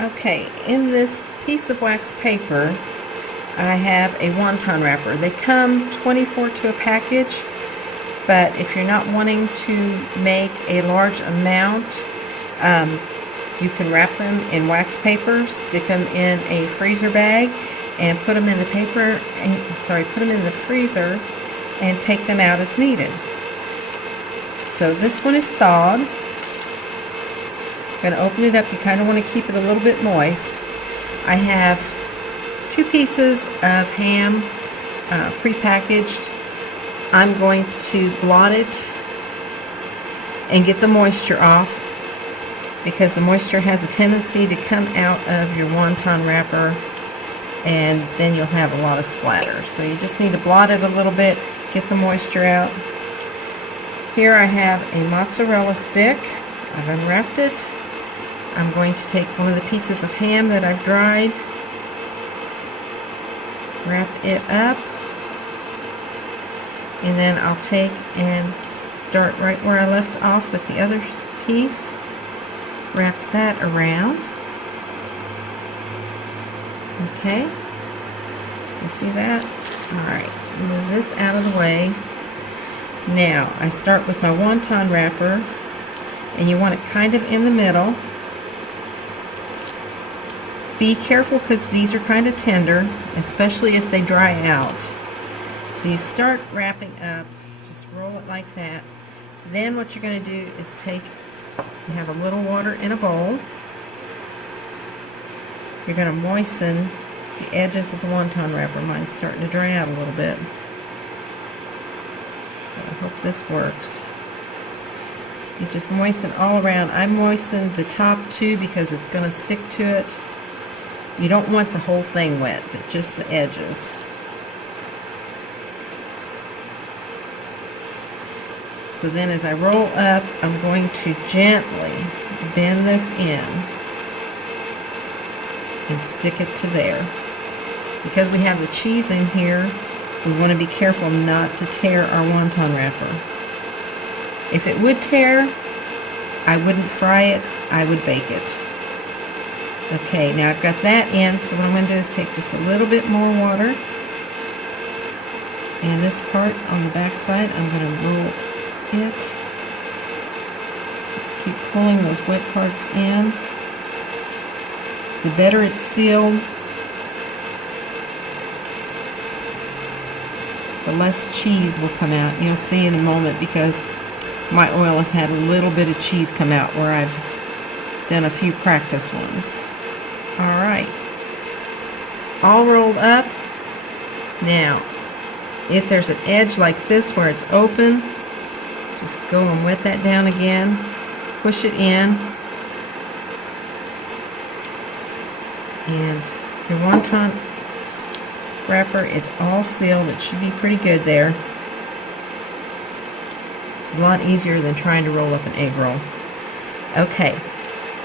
Okay, in this piece of wax paper, I have a wonton wrapper. They come 24 to a package, but if you're not wanting to make a large amount, you can wrap them in wax paper, stick them in a freezer bag, and put them in the put them in the freezer, and take them out as needed. So this one is thawed. I'm going to open it up. You kind of want to keep it a little bit moist. I have 2 pieces of ham pre-packaged. I'm going to blot it and get the moisture off, because the moisture has a tendency to come out of your wonton wrapper, and then you'll have a lot of splatter. So you just need to blot it a little bit, get the moisture out. Here I have a mozzarella stick. I've unwrapped it. I'm going to take one of the pieces of ham that I've dried, wrap it up, and then I'll take and start right where I left off with the other piece. Wrap that around. Okay, you see that? Alright, move this out of the way. Now, I start with my wonton wrapper, and you want it kind of in the middle. Be careful, because these are kind of tender, especially if they dry out. So you start wrapping up, just roll it like that. Then what you're going to do is you have a little water in a bowl. You're going to moisten the edges of the wonton wrapper. Mine's starting to dry out a little bit. So I hope this works. You just moisten all around. I moistened the top too, because it's going to stick to it. You don't want the whole thing wet, but just the edges. So then as I roll up, I'm going to gently bend this in and stick it to there. Because we have the cheese in here, we want to be careful not to tear our wonton wrapper. If it would tear, I wouldn't fry it, I would bake it. Okay, now I've got that in, so what I'm going to do is take just a little bit more water, and this part on the back side, I'm going to roll it. Just keep pulling those wet parts in. The better it's sealed, the less cheese will come out. You'll see in a moment, because my oil has had a little bit of cheese come out where I've done a few practice ones. Alright, all rolled up. Now, if there's an edge like this where it's open, just go and wet that down again, push it in, and your wonton wrapper is all sealed. It should be pretty good there. It's a lot easier than trying to roll up an egg roll. Okay,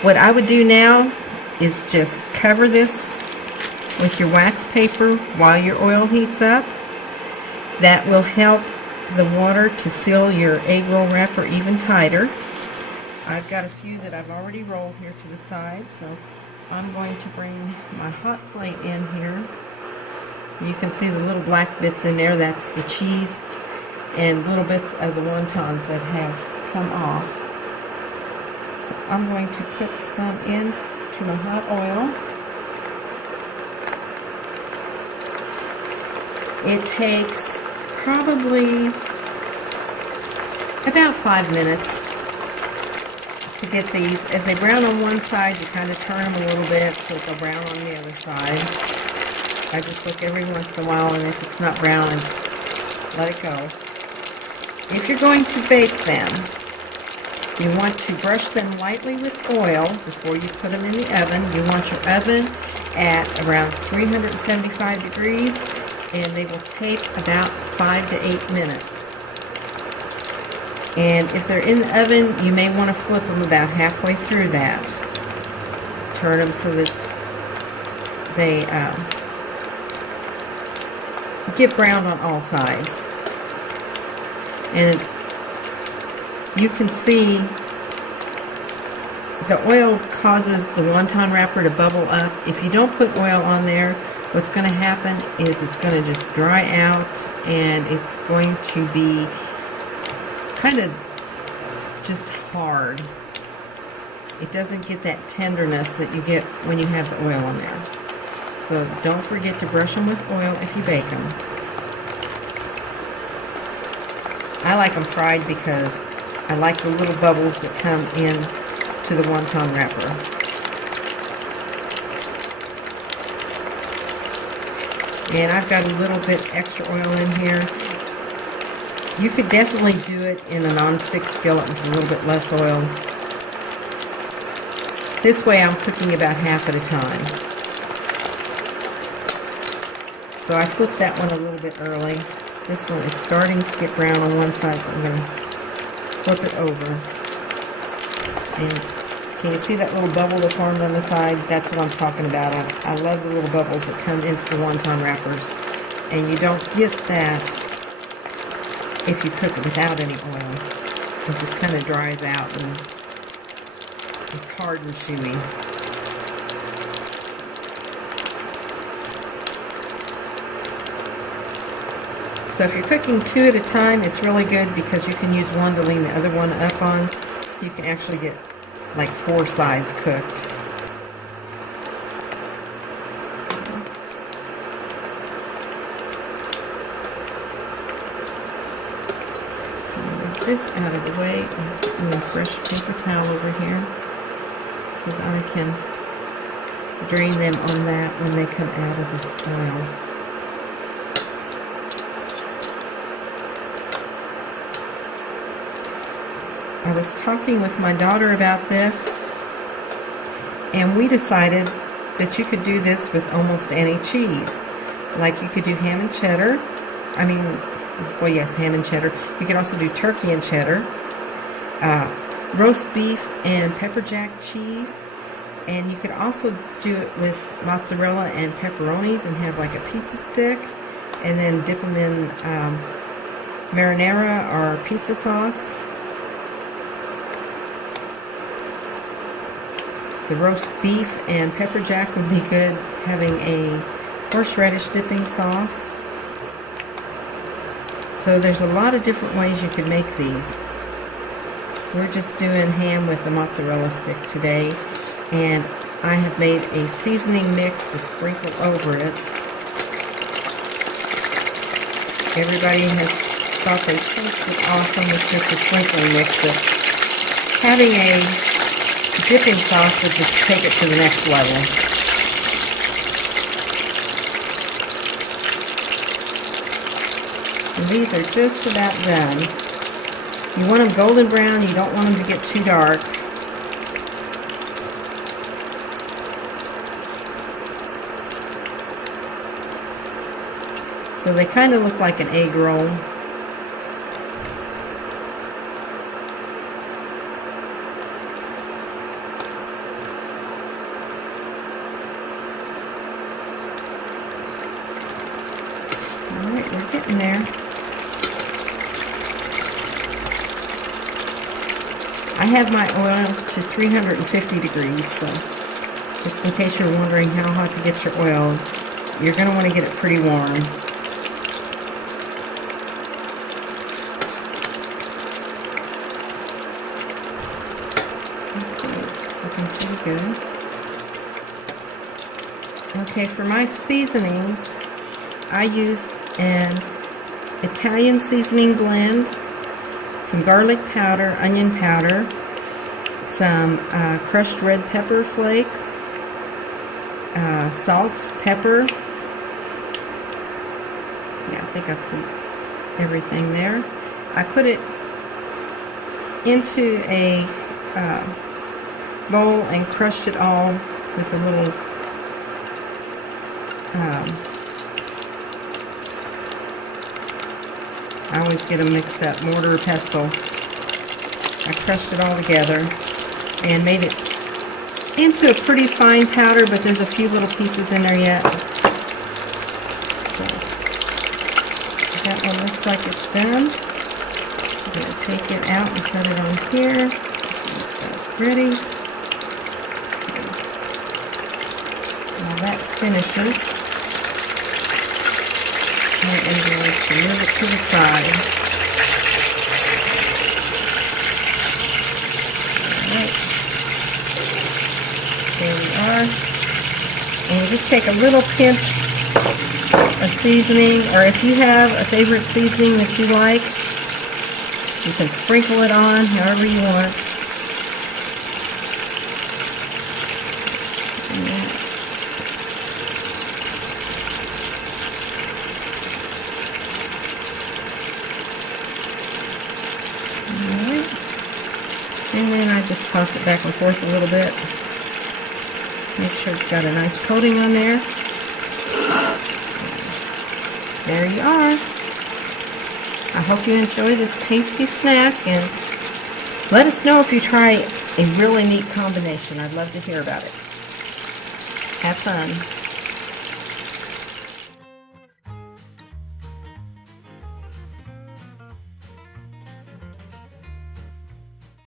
what I would do now is just cover this with your wax paper while your oil heats up. That will help the water to seal your egg roll wrapper even tighter. I've got a few that I've already rolled here to the side, so I'm going to bring my hot plate in here. You can see the little black bits in there. That's the cheese and little bits of the wontons that have come off. So I'm going to put some in to my hot oil. It takes probably about 5 minutes to get these. As they brown on one side, you kind of turn them a little bit so they'll brown on the other side. I just look every once in a while, and if it's not brown, I let it go. If you're going to bake them, you want to brush them lightly with oil before you put them in the oven. You want your oven at around 375 degrees, and they will take about 5 to 8 minutes. And if they're in the oven, you may want to flip them about halfway through that. Turn them so that they get browned on all sides. And you can see the oil causes the wonton wrapper to bubble up. If you don't put oil on there, what's going to happen is it's going to just dry out, and it's going to be kind of just hard. It doesn't get that tenderness that you get when you have the oil on there. So don't forget to brush them with oil if you bake them. I like them fried because I like the little bubbles that come in to the wonton wrapper. And I've got a little bit extra oil in here. You could definitely do it in a non-stick skillet with a little bit less oil. This way I'm cooking about half at a time. So I flipped that one a little bit early. This one is starting to get brown on one side, so I'm going to flip it over. And can you see that little bubble that formed on the side? That's what I'm talking about. I love the little bubbles that come into the wonton wrappers. And you don't get that if you cook it without any oil. It just kind of dries out and it's hard and chewy. So if you're cooking two at a time, it's really good because you can use one to lean the other one up on, so you can actually get like 4 sides cooked. Move this out of the way and put a fresh paper towel over here so that I can drain them on that when they come out of the oil. I was talking with my daughter about this, and we decided that you could do this with almost any cheese. Like you could do ham and cheddar. Well, yes, ham and cheddar. You could also do turkey and cheddar, roast beef and pepper jack cheese, and you could also do it with mozzarella and pepperonis and have like a pizza stick, and then dip them in marinara or pizza sauce. The roast beef and pepper jack would be good, having a horseradish dipping sauce. So there's a lot of different ways you could make these. We're just doing ham with the mozzarella stick today, and I have made a seasoning mix to sprinkle over it. Everybody has thought they tasted awesome with just a sprinkling mix, but having a dipping sauce would just take it to the next level. And these are just about done. You want them golden brown, you don't want them to get too dark. So they kind of look like an egg roll. Alright, we're getting there. I have my oil to 350 degrees, so just in case you're wondering how hot to get your oil, you're going to want to get it pretty warm. Okay, it's looking pretty good. Okay, for my seasonings, I used an Italian seasoning blend, some garlic powder, onion powder, some crushed red pepper flakes, salt, pepper. Yeah, I think I've seen everything there. I put it into a bowl and crushed it all with a little I always get them mixed up, mortar or pestle. I crushed it all together and made it into a pretty fine powder, but there's a few little pieces in there yet. So that one looks like it's done. I'm going to take it out and set it on here. This one's ready. that finishes, I am going to move it to the side. Alright, there we are. And just take a little pinch of seasoning, or if you have a favorite seasoning that you like, you can sprinkle it on however you want. Alright. And then I just toss it back and forth a little bit. Make sure it's got a nice coating on there. There you are. I hope you enjoy this tasty snack, and let us know if you try a really neat combination. I'd love to hear about it. Have fun.